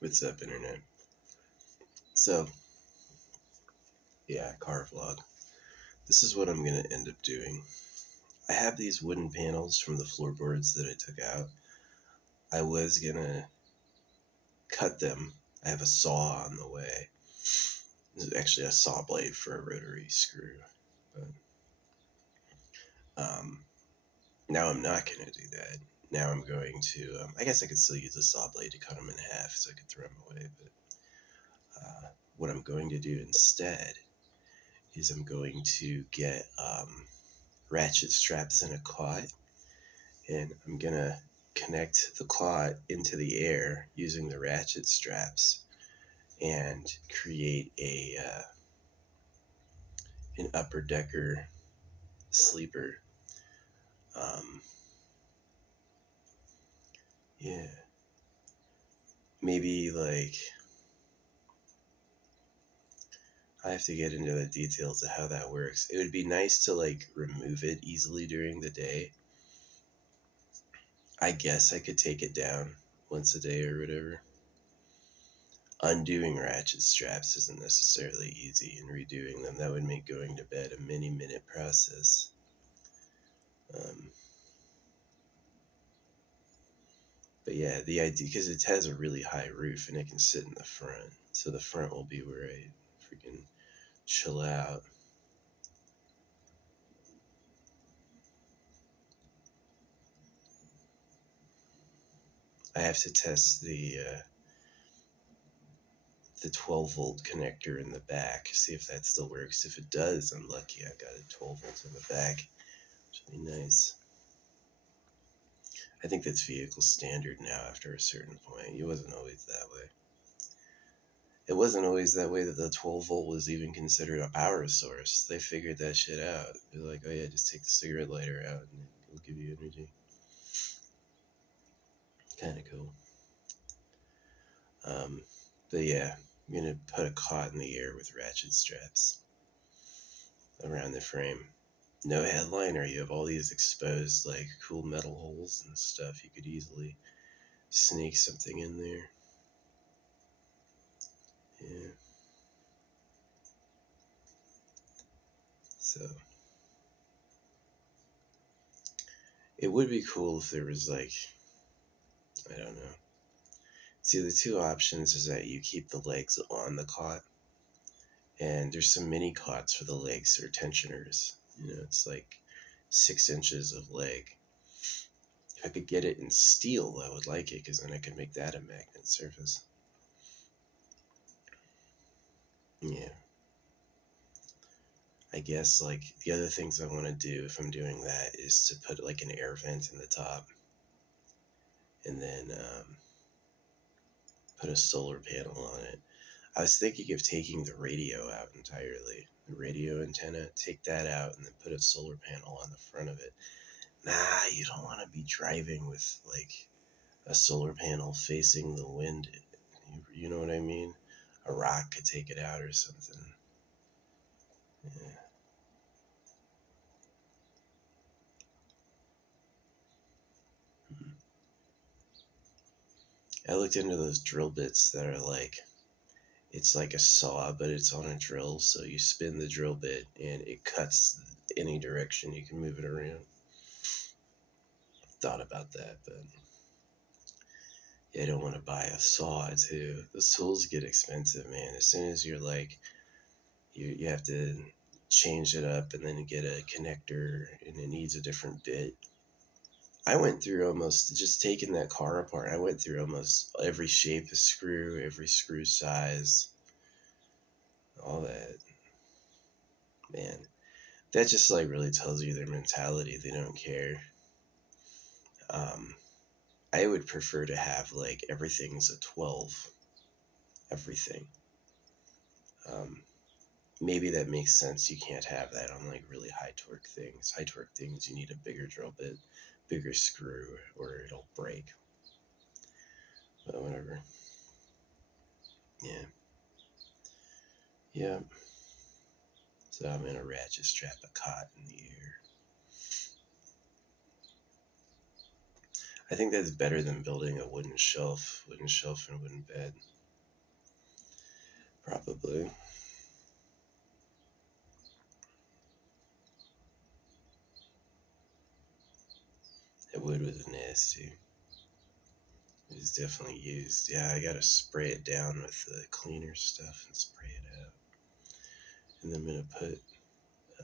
What's up, internet? So, yeah, car vlog. This is what I'm gonna end up doing. I have these wooden panels from the floorboards that I took out. I was gonna cut them. I have a saw on the way. This is actually a saw blade for a rotary screw. But, now I'm not gonna do that. Now I'm going to, I guess I could still use a saw blade to cut them in half so I could throw them away. But what I'm going to do instead is I'm going to get ratchet straps in a cot, and I'm gonna connect the cot into the air using the ratchet straps and create an upper decker sleeper. Um, yeah, maybe like I have to get into the details of how that works. It would be nice to like remove it easily during the day. I guess I could take it down once a day or whatever. Undoing ratchet straps isn't necessarily easy, and redoing them, that would make going to bed a many-minute process. But yeah, the idea, because it has a really high roof and it can sit in the front, so the front will be where I freaking chill out. I have to test the 12 volt connector in the back, see if that still works. If it does, I'm lucky. I got a 12 volts in the back, which would be nice. I think that's vehicle standard now after a certain point. It wasn't always that way. It wasn't always that way that the 12 volt was even considered a power source. They figured that shit out. They're like, oh yeah, just take the cigarette lighter out and it'll give you energy. Kind of cool. But yeah, I'm gonna put a cot in the air with ratchet straps around the frame. No headliner. You have all these exposed, like, cool metal holes and stuff. You could easily sneak something in there. Yeah. So it would be cool if there was, like, I don't know. See, the two options is that you keep the legs on the cot, and there's some mini cots for the legs or tensioners. You know, it's like 6 inches of leg. If I could get it in steel, I would like it, because then I could make that a magnet surface. Yeah. I guess, like, the other things I want to do if I'm doing that is to put, like, an air vent in the top, and then put a solar panel on it. I was thinking of taking the radio out entirely. The radio antenna, take that out, and then put a solar panel on the front of it. Nah, you don't want to be driving with, like, a solar panel facing the wind. You know what I mean? A rock could take it out or something. Yeah. I looked into those drill bits that are like, it's like a saw, but it's on a drill. So you spin the drill bit and it cuts any direction. You can move it around. Thought about that, but yeah, I don't want to buy a saw too. Those tools get expensive, man. As soon as you're like, you have to change it up and then get a connector and it needs a different bit. I went through almost, just taking that car apart, I went through almost every shape of screw, every screw size, all that. Man, that just like really tells you their mentality. They don't care. Um, I would prefer to have like everything's a 12. Everything. Um, Maybe that makes sense. You can't have that on like really high torque things. High torque things, you need a bigger drill bit, bigger screw, or it'll break. But whatever. Yeah. Yeah. So I'm gonna ratchet strap a cot in the air. I think that's better than building a wooden shelf and wooden bed. Probably. That wood was nasty. It was definitely used. Yeah, I gotta spray it down with the cleaner stuff and spray it out. And then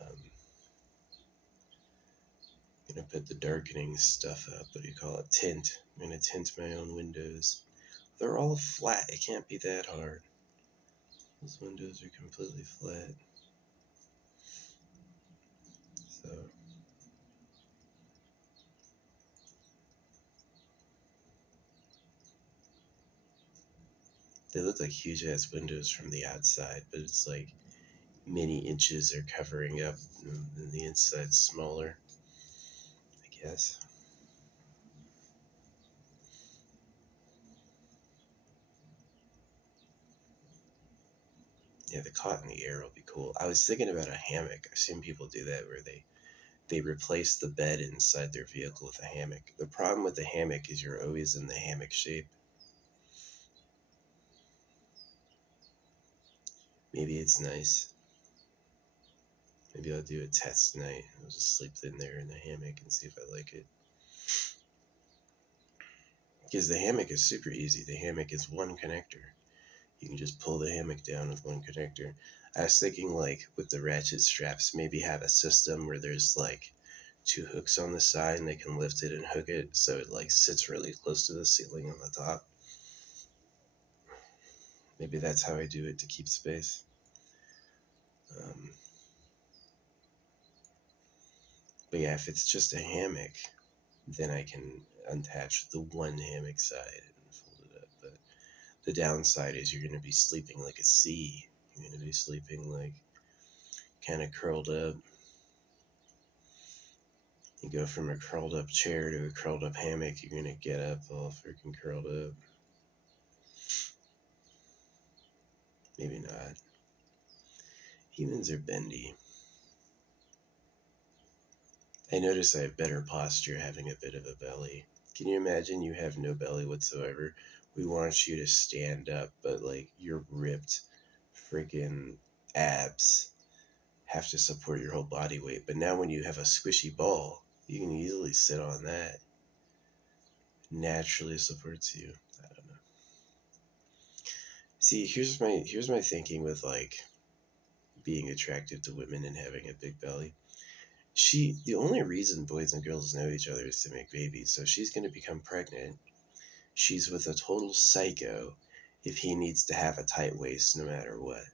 um, I'm gonna put the darkening stuff up. What do you call it? Tint. I'm gonna tint my own windows. They're all flat. It can't be that hard. Those windows are completely flat. So they look like huge ass windows from the outside, but it's like many inches are covering up and the inside's smaller, I guess. Yeah, the caught in the air will be cool. I was thinking about a hammock. I've seen people do that where they replace the bed inside their vehicle with a hammock. The problem with the hammock is you're always in the hammock shape. Maybe it's nice. Maybe I'll do a test night. I'll just sleep in there in the hammock and see if I like it. Because the hammock is super easy. The hammock is one connector. You can just pull the hammock down with one connector. I was thinking, like, with the ratchet straps, maybe have a system where there's, like, two hooks on the side and they can lift it and hook it so it, like, sits really close to the ceiling on the top. Maybe that's how I do it to keep space. Um, but yeah, if it's just a hammock, then I can unattach the one hammock side and fold it up. But the downside is you're going to be sleeping like a C. You're going to be sleeping like kind of curled up. You go from a curled up chair to a curled up hammock, you're going to get up all freaking curled up. Maybe not. Humans are bendy. I notice I have better posture having a bit of a belly. Can you imagine you have no belly whatsoever? We want you to stand up, but like your ripped freaking abs have to support your whole body weight. But now when you have a squishy ball, you can easily sit on that. Naturally supports you. I don't know. See, here's my thinking with like being attractive to women and having a big belly. The only reason boys and girls know each other is to make babies. So she's going to become pregnant. She's with a total psycho if he needs to have a tight waist no matter what.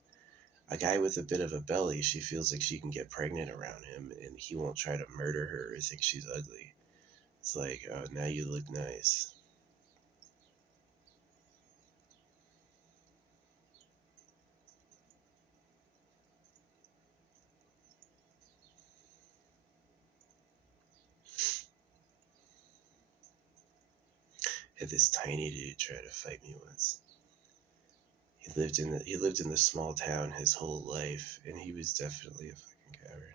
A guy with a bit of a belly, she feels like she can get pregnant around him and he won't try to murder her or think she's ugly. It's like, oh, now you look nice. Had this tiny dude try to fight me once. He lived in the small town his whole life, and he was definitely a fucking coward.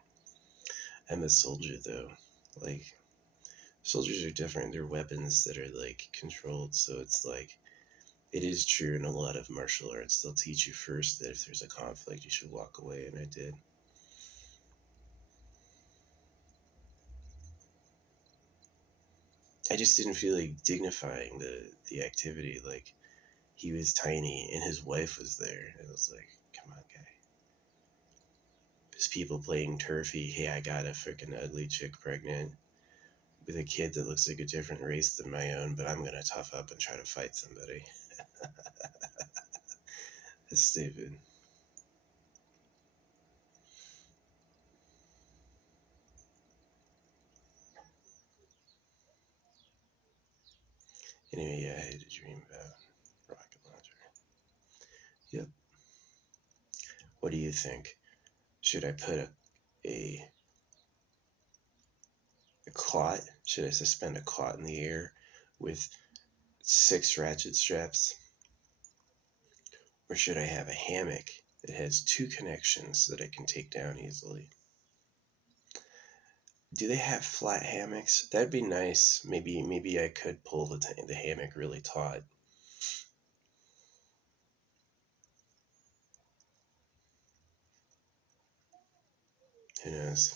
I'm a soldier though. Like soldiers are different. They're weapons that are like controlled, so it's like it is true in a lot of martial arts. They'll teach you first that if there's a conflict, you should walk away, and I did. I just didn't feel like dignifying the activity. Like he was tiny and his wife was there. I was like, come on, guy. There's people playing turfy. Hey, I got a freaking ugly chick pregnant with a kid that looks like a different race than my own, but I'm gonna tough up and try to fight somebody. That's stupid. Anyway, yeah, I had a dream about rocket launcher. Yep. What do you think? Should I put a, a cot? Should I suspend a cot in the air with 6 ratchet straps? Or should I have a hammock that has 2 connections that I can take down easily? Do they have flat hammocks? That'd be nice. Maybe I could pull the hammock really taut. Who knows?